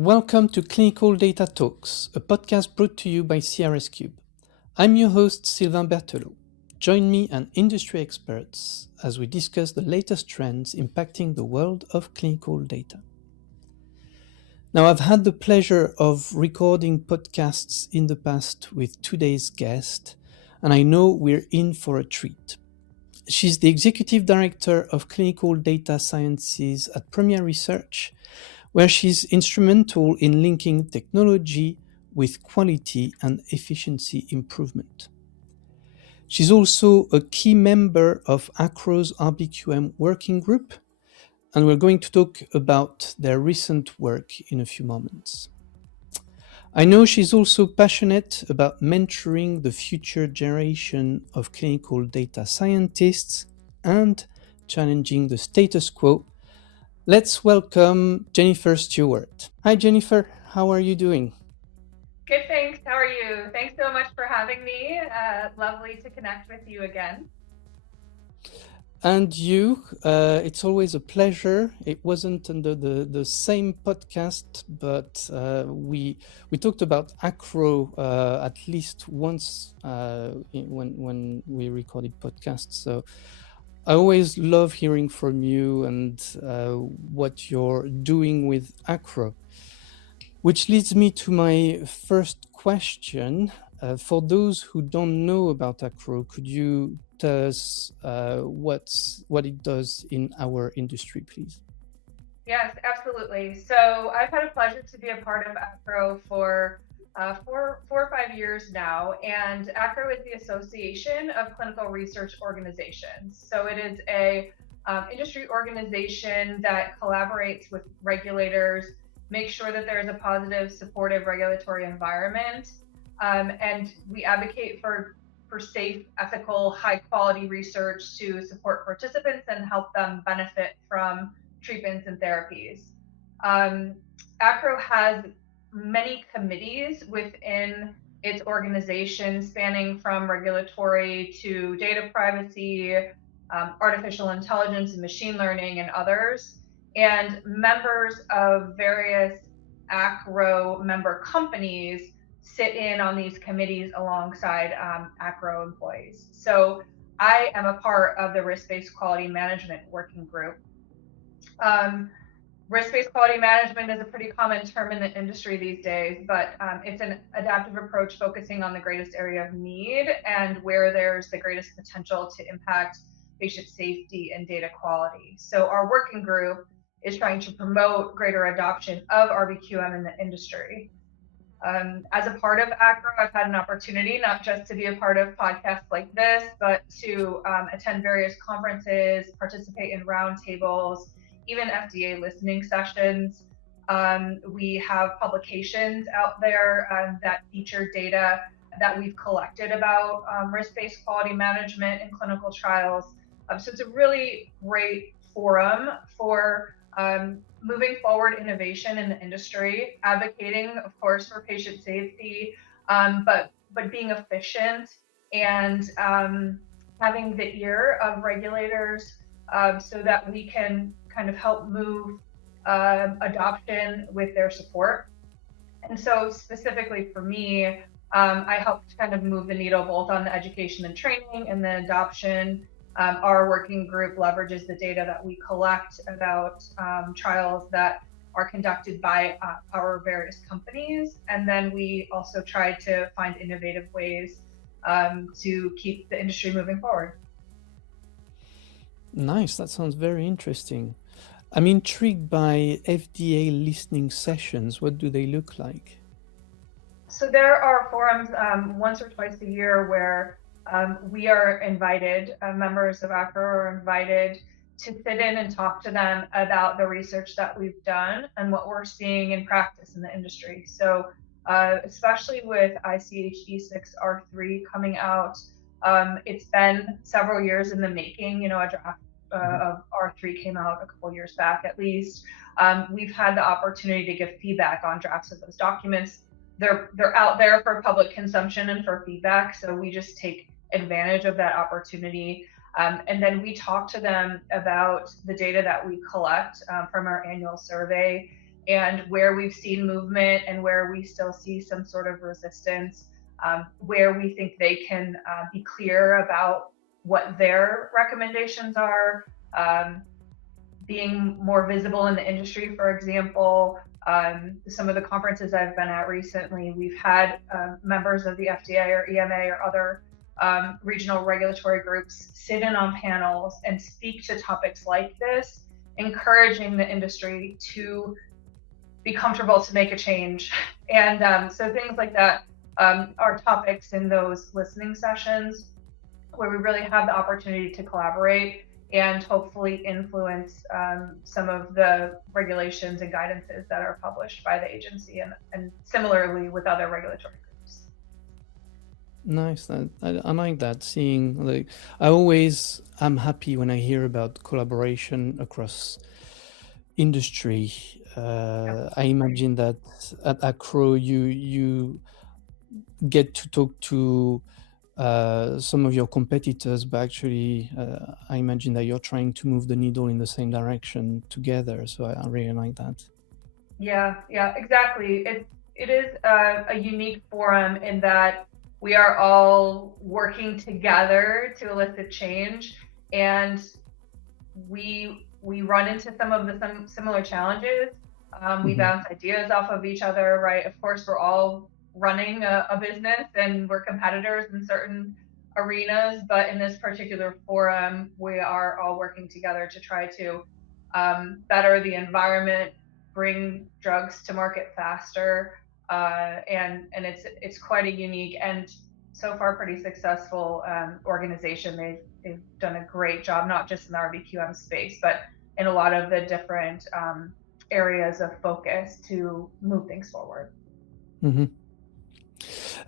Welcome to Clinical Data Talks, a podcast brought to you by CRSCube. I'm your host, Sylvain Berthelot. Join me and industry experts as we discuss the latest trends impacting the world of clinical data. Now, I've had the pleasure of recording podcasts in the past with today's guest, and I know we're in for a treat. She's the Executive Director of Clinical Data Sciences at Premier Research, where she's instrumental in linking technology with quality and efficiency improvement. She's also a key member of ACRO's RBQM working group, and we're going to talk about their recent work in a few moments. I know she's also passionate about mentoring the future generation of clinical data scientists and challenging the status quo. Let's welcome Jennifer Stewart. Hi, Jennifer. How are you doing? Good, thanks. How are you? Thanks so much for having me. Lovely to connect with you again. And you, it's always a pleasure. It wasn't under the same podcast, but we talked about ACRO at least once when we recorded podcasts. So I always love hearing from you and what you're doing with ACRO, which leads me to my first question. For those who don't know about ACRO, could you tell us what it does in our industry, please? Yes, absolutely. So I've had a pleasure to be a part of ACRO for 4 or 5 years now, and ACRO is the Association of Clinical Research Organizations. So it is a industry organization that collaborates with regulators, makes sure that there is a positive, supportive regulatory environment, and we advocate for safe, ethical, high-quality research to support participants and help them benefit from treatments and therapies. ACRO has many committees within its organization, spanning from regulatory to data privacy, artificial intelligence and machine learning, and others. And members of various ACRO member companies sit in on these committees alongside ACRO employees. So I am a part of the risk-based quality management working group. Risk-based quality management is a pretty common term in the industry these days, but it's an adaptive approach focusing on the greatest area of need and where there's the greatest potential to impact patient safety and data quality. So our working group is trying to promote greater adoption of RBQM in the industry. As a part of ACRO, I've had an opportunity not just to be a part of podcasts like this, but to attend various conferences, participate in roundtables, even FDA listening sessions. We have publications out there that feature data that we've collected about risk-based quality management in clinical trials. So it's a really great forum for moving forward innovation in the industry, advocating, of course, for patient safety, but being efficient and having the ear of regulators so that we can kind of help move adoption with their support. And so specifically for me, I helped kind of move the needle both on the education and training and the adoption. Our working group leverages the data that we collect about trials that are conducted by our various companies. And then we also try to find innovative ways to keep the industry moving forward. Nice, that sounds very interesting. I'm intrigued by FDA listening sessions. What do they look like? So there are forums once or twice a year where we are invited, members of ACRO are invited to sit in and talk to them about the research that we've done and what we're seeing in practice in the industry. So especially with ICH E6R3 coming out, it's been several years in the making. A draft of R3 came out a couple years back at least. We've had the opportunity to give feedback on drafts of those documents. They're out there for public consumption and for feedback, so we just take advantage of that opportunity. And then we talk to them about the data that we collect from our annual survey and where we've seen movement and where we still see some sort of resistance, where we think they can be clear about what their recommendations are, being more visible in the industry, for example. Some of the conferences I've been at recently, we've had members of the FDA or EMA or other regional regulatory groups sit in on panels and speak to topics like this, encouraging the industry to be comfortable to make a change. And so things like that are topics in those listening sessions where we really have the opportunity to collaborate and hopefully influence some of the regulations and guidances that are published by the agency, and similarly with other regulatory groups. Nice. I like that. Seeing, like, I'm happy when I hear about collaboration across industry. I imagine that at ACRO you get to talk to some of your competitors, but actually I imagine that you're trying to move the needle in the same direction together. So I really like that. Yeah, exactly. It is a unique forum in that we are all working together to elicit change, and we run into some of the similar challenges. We bounce ideas off of each other, right? Of course, we're all running a business and we're competitors in certain arenas, but in this particular forum, we are all working together to try to better the environment, bring drugs to market faster, and it's quite a unique and so far pretty successful organization. They've done a great job, not just in the RBQM space, but in a lot of the different areas of focus to move things forward. Mm-hmm.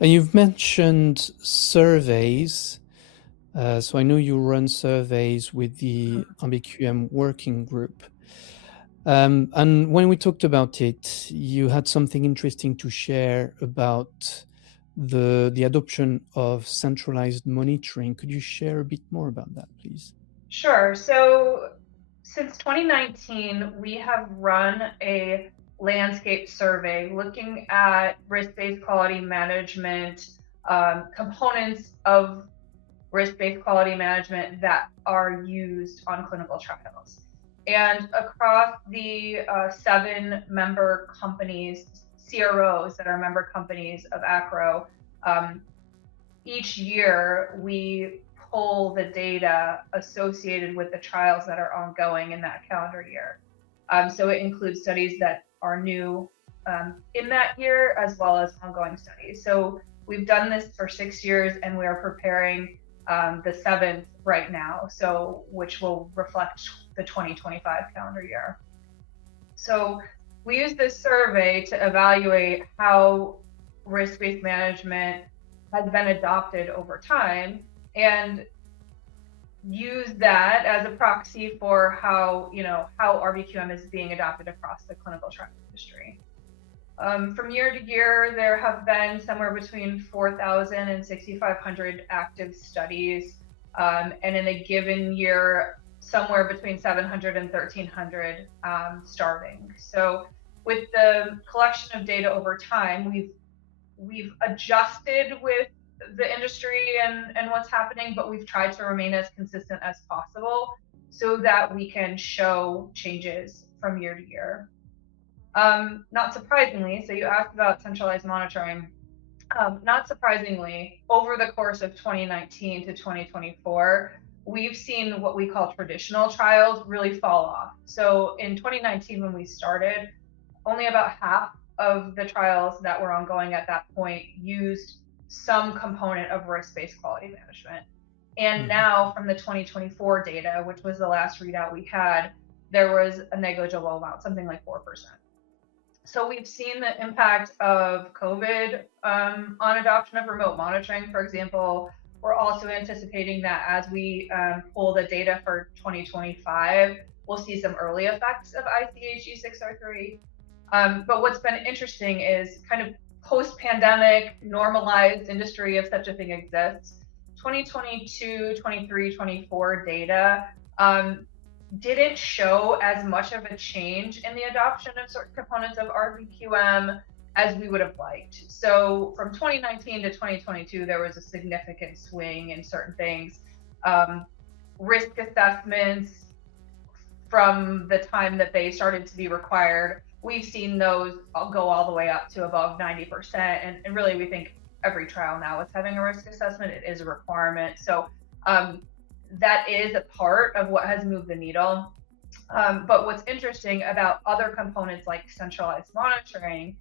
And you've mentioned surveys. So I know you run surveys with the RBQM working group. And when we talked about it, you had something interesting to share about the adoption of centralized monitoring. Could you share a bit more about that, please? Sure. So since 2019, we have run a landscape survey looking at risk-based quality management, components of risk-based quality management that are used on clinical trials. And across the 7 member companies, CROs that are member companies of ACRO, each year we pull the data associated with the trials that are ongoing in that calendar year. So it includes studies that are new in that year, as well as ongoing studies. So we've done this for 6 years, and we are preparing the 7th right now, so which will reflect the 2025 calendar year. So we use this survey to evaluate how risk-based management has been adopted over time, and use that as a proxy for how RBQM is being adopted across the clinical trial industry. From year to year, there have been somewhere between 4,000 and 6,500 active studies, and in a given year, somewhere between 700 and 1,300 starting. So with the collection of data over time, we've adjusted with the industry and what's happening, but we've tried to remain as consistent as possible so that we can show changes from year to year. Not surprisingly, so you asked about centralized monitoring. Not surprisingly, over the course of 2019 to 2024, we've seen what we call traditional trials really fall off. So in 2019, when we started, only about half of the trials that were ongoing at that point used some component of risk-based quality management. And now from the 2024 data, which was the last readout we had, there was a negligible amount, something like 4%. So we've seen the impact of COVID on adoption of remote monitoring, for example. We're also anticipating that as we pull the data for 2025, we'll see some early effects of ICH E603. But what's been interesting is kind of post-pandemic normalized industry, if such a thing exists. 2022, 23, 24 data didn't show as much of a change in the adoption of certain components of RBQM as we would have liked. So from 2019 to 2022, there was a significant swing in certain things. Risk assessments, from the time that they started to be required, we've seen those go all the way up to above 90%. And really, we think every trial now is having a risk assessment. It is a requirement. So that is a part of what has moved the needle. But what's interesting about other components like centralized monitoring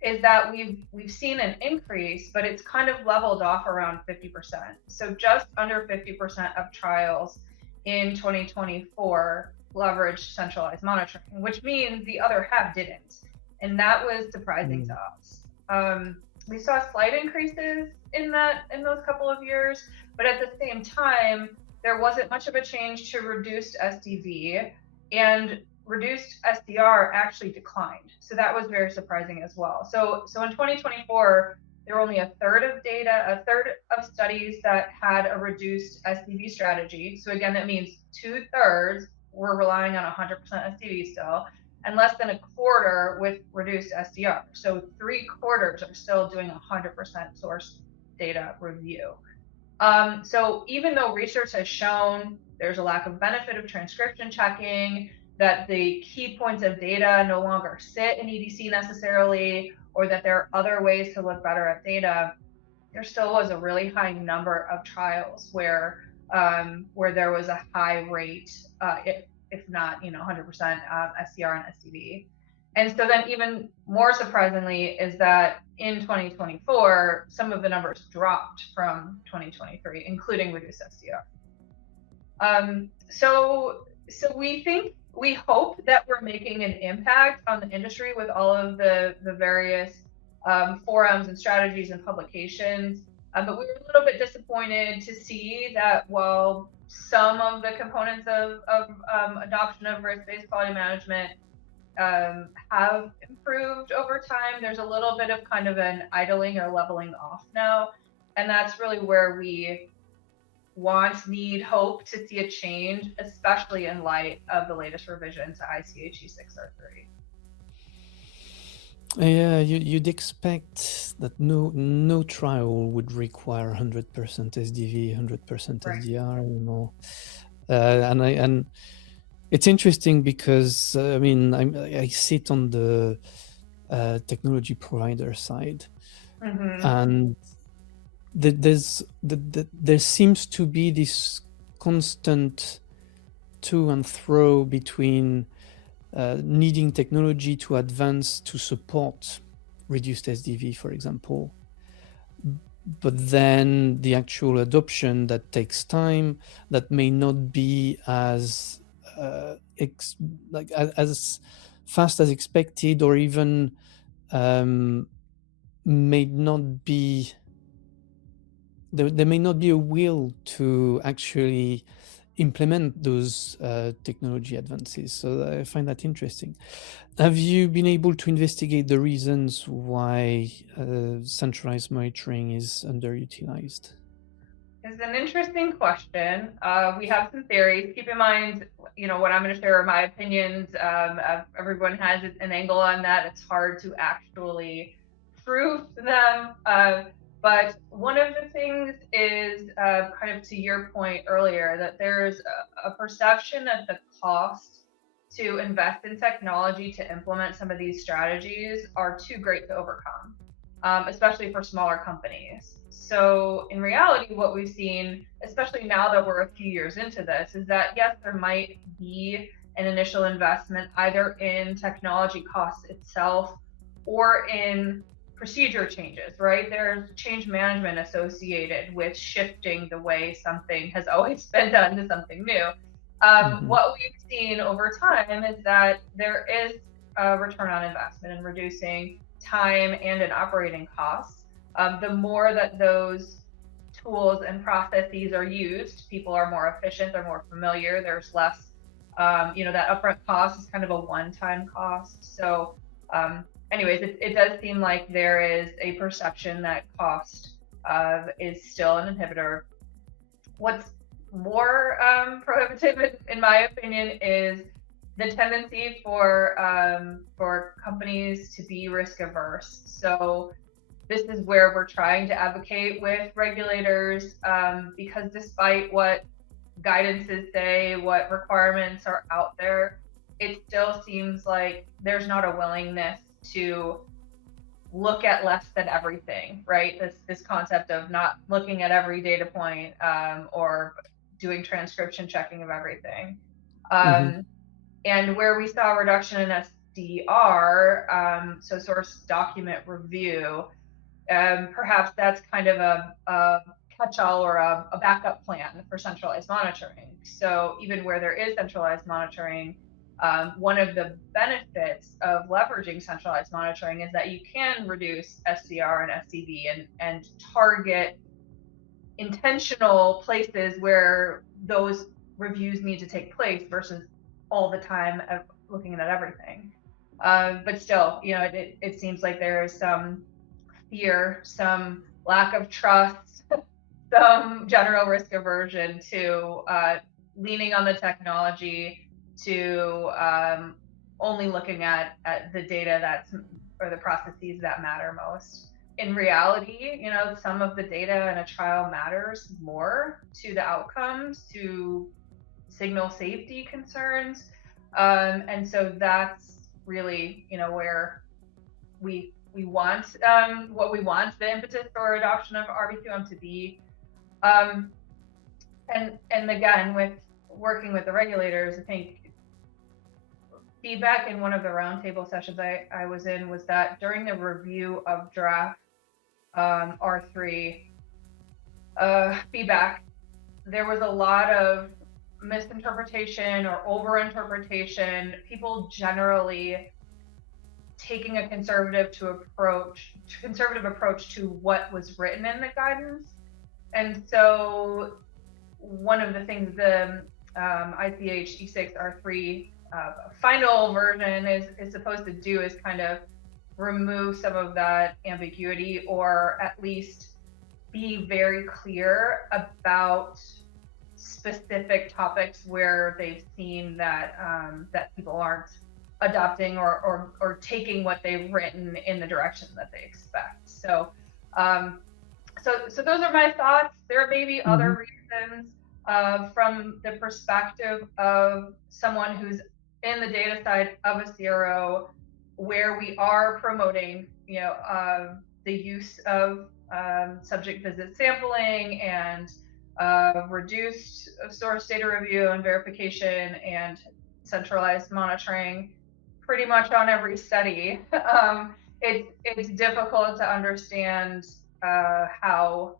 is that we've seen an increase, but it's kind of leveled off around 50%. So just under 50% of trials in 2024 leveraged centralized monitoring, which means the other half didn't. And that was surprising to us. We saw slight increases in those couple of years, but at the same time, there wasn't much of a change to reduced SDV, and reduced SDR actually declined. So that was very surprising as well. So in 2024, there were only a third of studies that had a reduced SDV strategy. So again, that means 2/3 were relying on 100% SDV still, and less than a quarter with reduced SDR. So 3/4 are still doing 100% source data review. So even though research has shown there's a lack of benefit of transcription checking, that the key points of data no longer sit in EDC necessarily, or that there are other ways to look better at data, there still was a really high number of trials where there was a high rate, if not 100% SDR and SDV. And so then even more surprisingly is that in 2024, some of the numbers dropped from 2023, including reduced SDR. So we hope that we're making an impact on the industry with all of the various forums and strategies and publications. But we were a little bit disappointed to see that while some of the components of adoption of risk-based quality management have improved over time, there's a little bit of kind of an idling or leveling off now. And that's really where we need, hope to see a change, especially in light of the latest revision to ICHE 603. Yeah, you'd expect that no trial would require 100% SDV, 100% Right. SDR anymore. And it's interesting because I sit on the technology provider side, and there seems to be this constant to and fro between needing technology to advance to support reduced SDV, for example, but then the actual adoption that takes time, that may not be as as fast as expected, or even may not be. There may not be a will to actually implement those technology advances. So I find that interesting. Have you been able to investigate the reasons why centralized monitoring is underutilized? It's an interesting question. We have some theories. Keep in mind, what I'm going to share are my opinions. Everyone has an angle on that. It's hard to actually prove them. But one of the things is kind of to your point earlier, that there's a perception that the cost to invest in technology to implement some of these strategies are too great to overcome, especially for smaller companies. So in reality, what we've seen, especially now that we're a few years into this, is that yes, there might be an initial investment either in technology costs itself or in procedure changes, right? There's change management associated with shifting the way something has always been done to something new. What we've seen over time is that there is a return on investment in reducing time and in operating costs. The more that those tools and processes are used, people are more efficient, they're more familiar, there's less, that upfront cost is kind of a one-time cost. So anyways, it does seem like there is a perception that cost is still an inhibitor. What's more prohibitive, in my opinion, is the tendency for companies to be risk averse. So this is where we're trying to advocate with regulators, because despite what guidances say, what requirements are out there, it still seems like there's not a willingness to look at less than everything, right? This concept of not looking at every data point, or doing transcription checking of everything. And where we saw a reduction in SDR, so source document review, perhaps that's kind of a catch-all or a backup plan for centralized monitoring. So even where there is centralized monitoring, one of the benefits of leveraging centralized monitoring is that you can reduce SDR and SDV and target intentional places where those reviews need to take place versus all the time of looking at everything. But still, it seems like there is some fear, some lack of trust, some general risk aversion to leaning on the technology, to only looking at the data or the processes that matter most. In reality, some of the data in a trial matters more to the outcomes, to signal safety concerns. And so that's really, where we want, what we want the impetus for adoption of RBQM to be. And again, with working with the regulators, I think feedback in one of the roundtable sessions I was in was that during the review of draft R3 feedback, there was a lot of misinterpretation or overinterpretation, people generally taking a conservative approach to what was written in the guidance. And so one of the things the ICH E6 R3 final version is supposed to do is kind of remove some of that ambiguity, or at least be very clear about specific topics where they've seen that that people aren't adopting or taking what they've written in the direction that they expect. So so those are my thoughts. There may be other reasons from the perspective of someone who's in the data side of a CRO, where we are promoting, the use of subject visit sampling and reduced source data review and verification and centralized monitoring pretty much on every study. It's difficult to understand how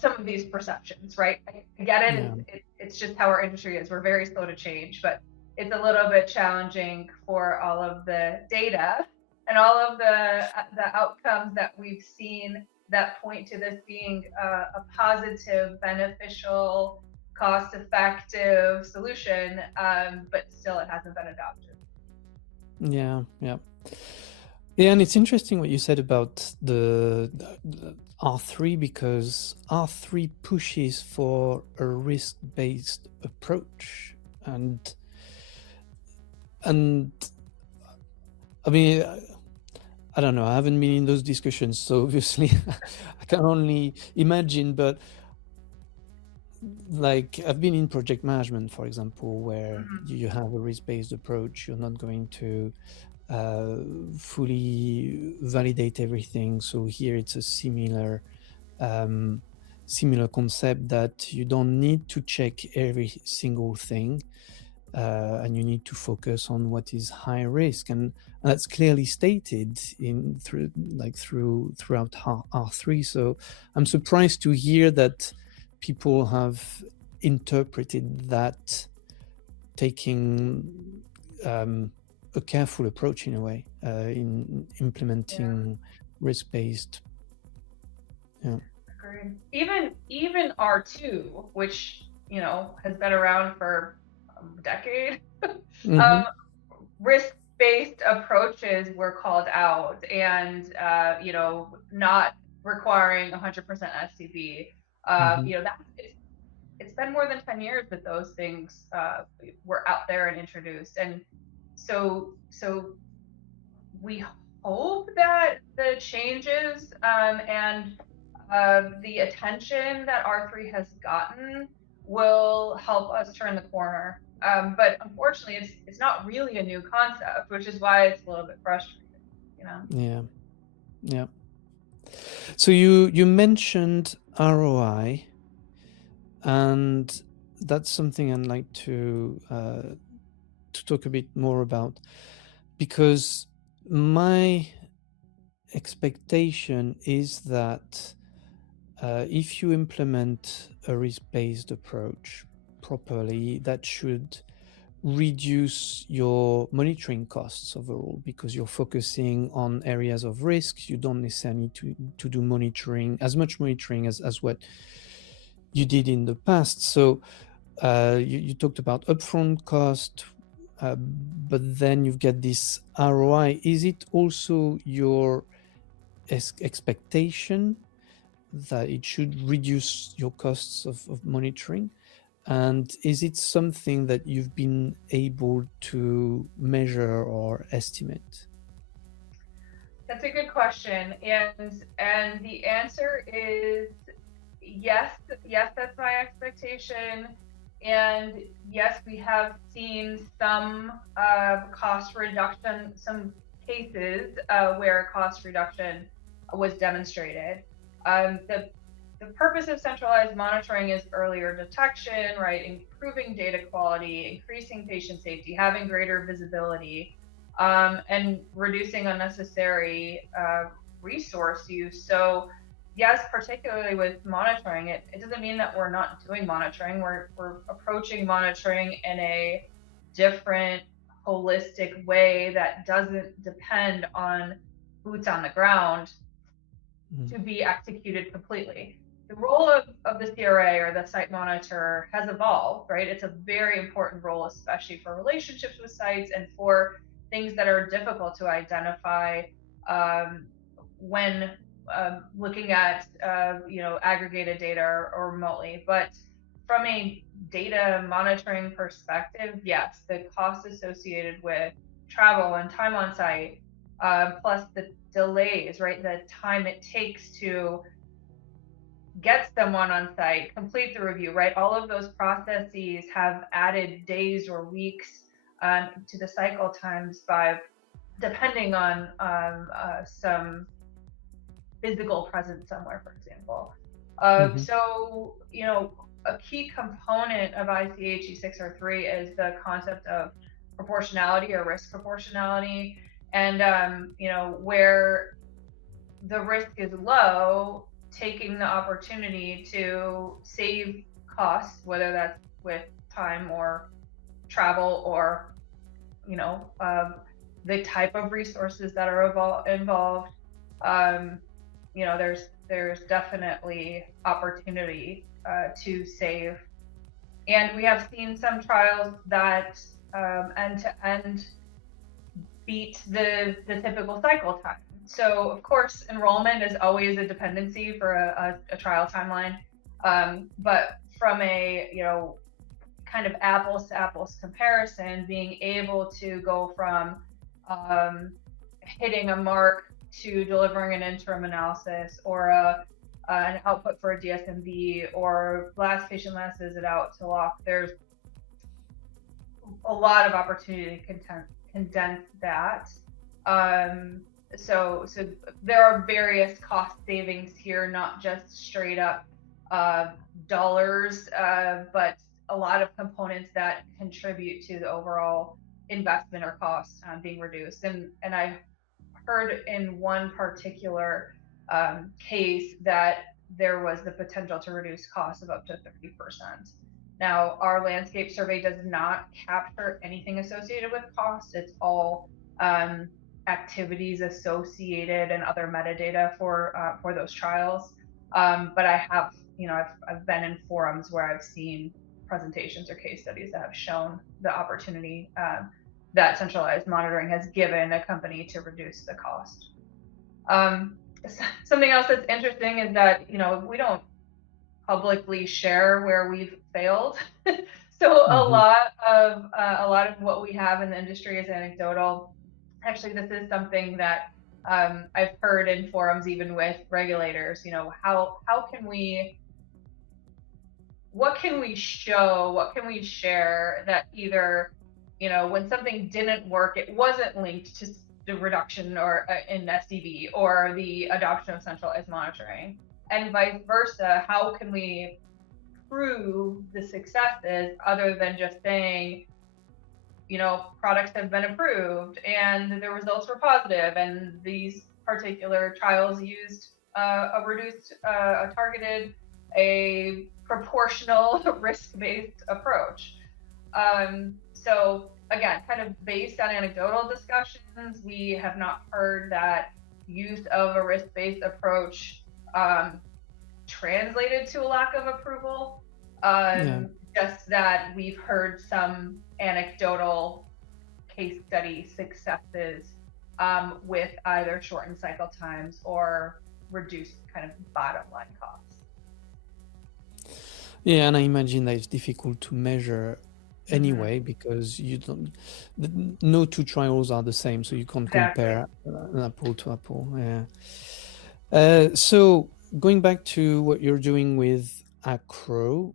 some of these perceptions, right? I get it. Yeah. It's just how our industry is. We're very slow to change, but it's a little bit challenging for all of the data and all of the outcomes that we've seen that point to this being a positive, beneficial, cost-effective solution, but still it hasn't been adopted. Yeah, and it's interesting what you said about the R3, because R3 pushes for a risk-based approach, and I mean, I don't know, I haven't been in those discussions, so obviously I can only imagine, but like I've been in project management, for example, where you have a risk-based approach. You're not going to fully validate everything. So here it's a similar concept, that you don't need to check every single thing, and you need to focus on what is high risk, and that's clearly stated throughout R3. So I'm surprised to hear that people have interpreted that taking a careful approach in a way in implementing risk-based. Yeah. Agreed. Even R2, which has been around for a decade, risk-based approaches were called out, and not requiring 100% SCB. Mm-hmm. It's been more than 10 years that those things were out there and introduced, and so we hope that the changes and the attention that R3 has gotten will help us turn the corner. But unfortunately, it's not really a new concept, which is why it's a little bit frustrating. Yeah. Yeah. So you mentioned ROI, and that's something I'd like to talk a bit more about, because my expectation is that if you implement a risk-based approach properly, that should reduce your monitoring costs overall, because you're focusing on areas of risk. You don't necessarily need to do monitoring, as much monitoring as what you did in the past. So you talked about upfront cost, but then you've got this ROI. Is it also your expectation that it should reduce your costs of monitoring? And is it something that you've been able to measure or estimate? That's a good question, and the answer is yes. Yes, that's my expectation, and yes, we have seen some cost reduction, some cases where cost reduction was demonstrated. The purpose of centralized monitoring is earlier detection, right? Improving data quality, increasing patient safety, having greater visibility, and reducing unnecessary resource use. So yes, particularly with monitoring, it doesn't mean that we're not doing monitoring. We're approaching monitoring in a different, holistic way that doesn't depend on boots on the ground to be executed completely. The role of the CRA or the site monitor has evolved, right? It's a very important role, especially for relationships with sites and for things that are difficult to identify when looking at aggregated data or remotely. But from a data monitoring perspective, yes, the costs associated with travel and time on site, plus the delays, right? The time it takes to get someone on site, complete the review, right? All of those processes have added days or weeks to the cycle times by depending on some physical presence somewhere, for example. So, a key component of ICH E603 is the concept of proportionality or risk proportionality. And, where the risk is low, taking the opportunity to save costs, whether that's with time or travel or, the type of resources that are involved. There's definitely opportunity to save. And we have seen some trials that end to end beat the typical cycle time. So of course, enrollment is always a dependency for a trial timeline. But from a kind of apples to apples comparison, being able to go from hitting a mark to delivering an interim analysis or an output for a DSMB or last patient last visit out to lock, there's a lot of opportunity to condense that. So there are various cost savings here, not just straight up dollars, but a lot of components that contribute to the overall investment or cost being reduced. And I heard in one particular case that there was the potential to reduce costs of up to 30%. Now, our landscape survey does not capture anything associated with cost. It's all activities associated and other metadata for those trials. But I have, I've been in forums where I've seen presentations or case studies that have shown the opportunity that centralized monitoring has given a company to reduce the cost. something else that's interesting is that, we don't publicly share where we've failed. So a Mm-hmm. lot of what we have in the industry is anecdotal. Actually, this is something that I've heard in forums, even with regulators. How can we, what can we show, what can we share that either, when something didn't work, it wasn't linked to the reduction or in SDV or the adoption of centralized monitoring, and vice versa. How can we prove the successes other than just saying, products have been approved and the results were positive, and these particular trials used a targeted, a proportional, risk-based approach. So again, kind of based on anecdotal discussions, we have not heard that use of a risk-based approach translated to a lack of approval. Just that we've heard some anecdotal case study successes with either shortened cycle times or reduced kind of bottom line costs. Yeah, and I imagine that it's difficult to measure anyway, because no two trials are the same, so you can't compare an apple to apple. Yeah. So going back to what you're doing with ACRO,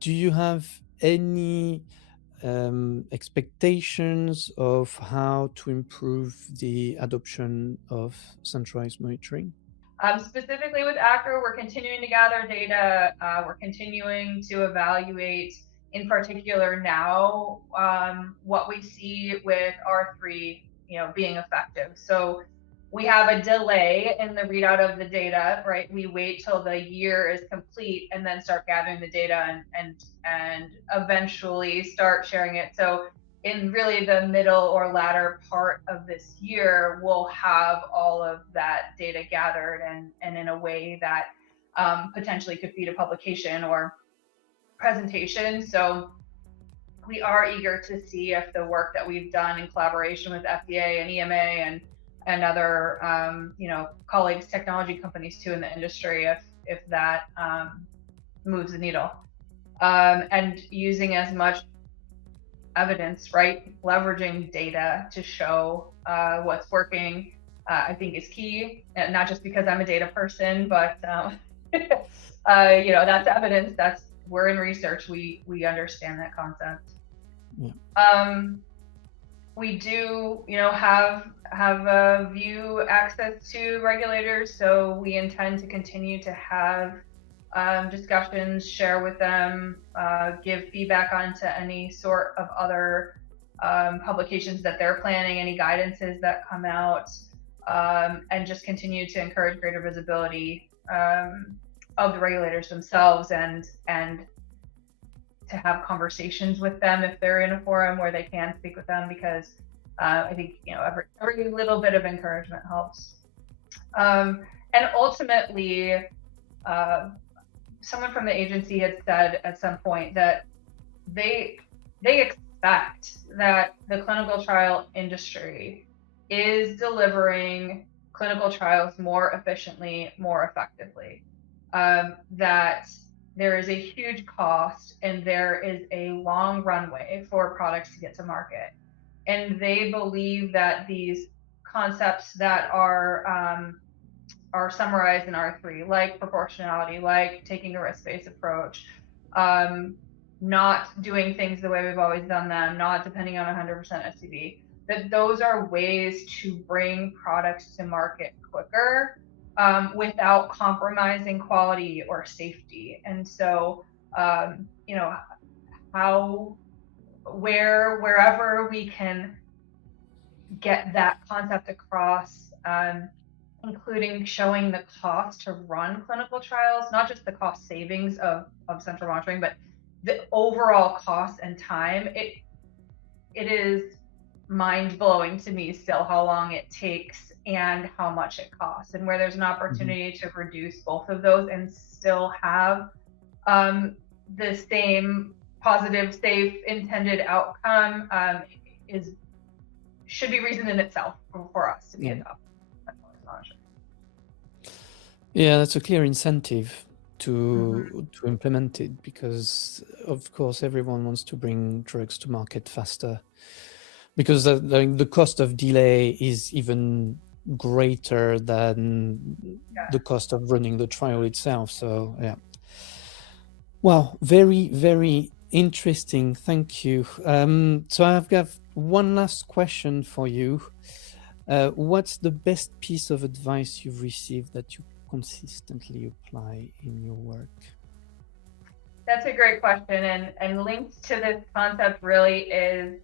do you have any expectations of how to improve the adoption of centralized monitoring? Specifically with ACRO, we're continuing to gather data. We're continuing to evaluate, in particular now, what we see with R3, being effective. So we have a delay in the readout of the data, right? We wait till the year is complete and then start gathering the data and eventually start sharing it. So in really the middle or latter part of this year, we'll have all of that data gathered and in a way that potentially could feed a publication or presentation. So we are eager to see if the work that we've done in collaboration with FDA and EMA and other colleagues, technology companies too in the industry, if that moves the needle. And using as much evidence, right? Leveraging data to show what's working, I think is key. Not just because I'm a data person, but that's evidence. We're in research. We understand that concept. Yeah. We do, have view access to regulators, so we intend to continue to have discussions, share with them, give feedback onto any sort of other publications that they're planning, any guidances that come out, and just continue to encourage greater visibility of the regulators themselves and to have conversations with them if they're in a forum where they can speak with them, because I think every little bit of encouragement helps. And ultimately, someone from the agency had said at some point that they expect that the clinical trial industry is delivering clinical trials more efficiently, more effectively. That there is a huge cost and there is a long runway for products to get to market. And they believe that these concepts that are summarized in R3, like proportionality, like taking a risk-based approach, not doing things the way we've always done them, not depending on 100% SCV, that those are ways to bring products to market quicker without compromising quality or safety. And so, wherever we can get that concept across, including showing the cost to run clinical trials, not just the cost savings of central monitoring, but the overall cost and time. It is mind-blowing to me still how long it takes and how much it costs, and where there's an opportunity to reduce both of those and still have the same positive, safe, intended outcome should be reason in itself for us to be adopted. Yeah, that's a clear incentive Mm-hmm. to implement it because, of course, everyone wants to bring drugs to market faster because the cost of delay is even greater than the Yeah. cost of running the trial itself. So, yeah. Wow, very, very interesting. Thank you. So I've got one last question for you. What's the best piece of advice you've received that you consistently apply in your work? That's a great question, and linked to this concept really is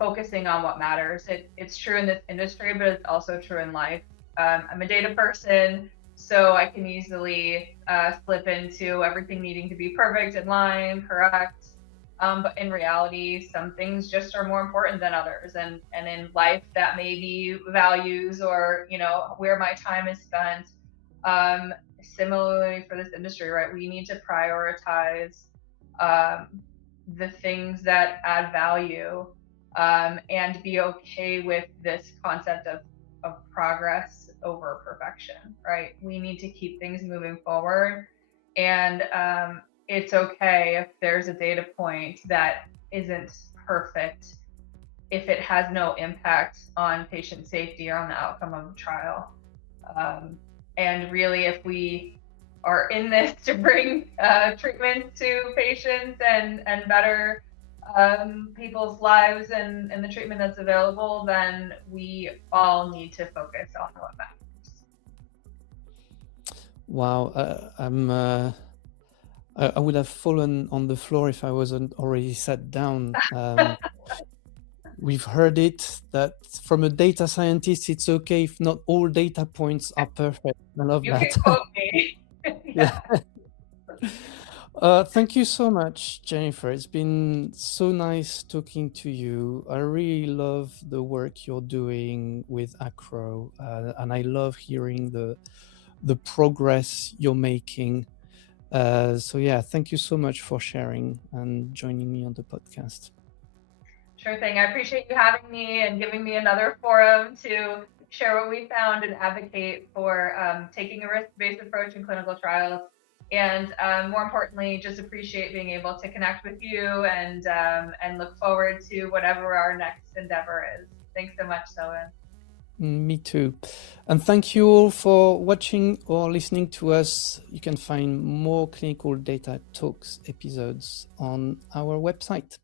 focusing on what matters. It's true in this industry, but it's also true in life. I'm a data person, so I can easily slip into everything needing to be perfect, in line, correct. But in reality, some things just are more important than others, and in life, that may be values or where my time is spent. Um, Similarly for this industry, right? We need to prioritize um, the things that add value, and be okay with this concept of progress over perfection, right? We need to keep things moving forward. And it's okay if there's a data point that isn't perfect if it has no impact on patient safety or on the outcome of the trial. And really, if we are in this to bring treatments to patients and better people's lives and the treatment that's available, then we all need to focus on what matters. Wow, I would have fallen on the floor if I wasn't already sat down. We've heard it that from a data scientist, it's okay if not all data points are perfect. I love You can that. quote me. Yeah. Yeah. Thank you so much, Jennifer. It's been so nice talking to you. I really love the work you're doing with ACRO, and I love hearing the progress you're making. So yeah, thank you so much for sharing and joining me on the podcast. Sure thing. I appreciate you having me and giving me another forum to share what we found and advocate for taking a risk-based approach in clinical trials. And more importantly, just appreciate being able to connect with you and look forward to whatever our next endeavor is. Thanks so much, Sylvain. Me too. And thank you all for watching or listening to us. You can find more Clinical Data Talks episodes on our website.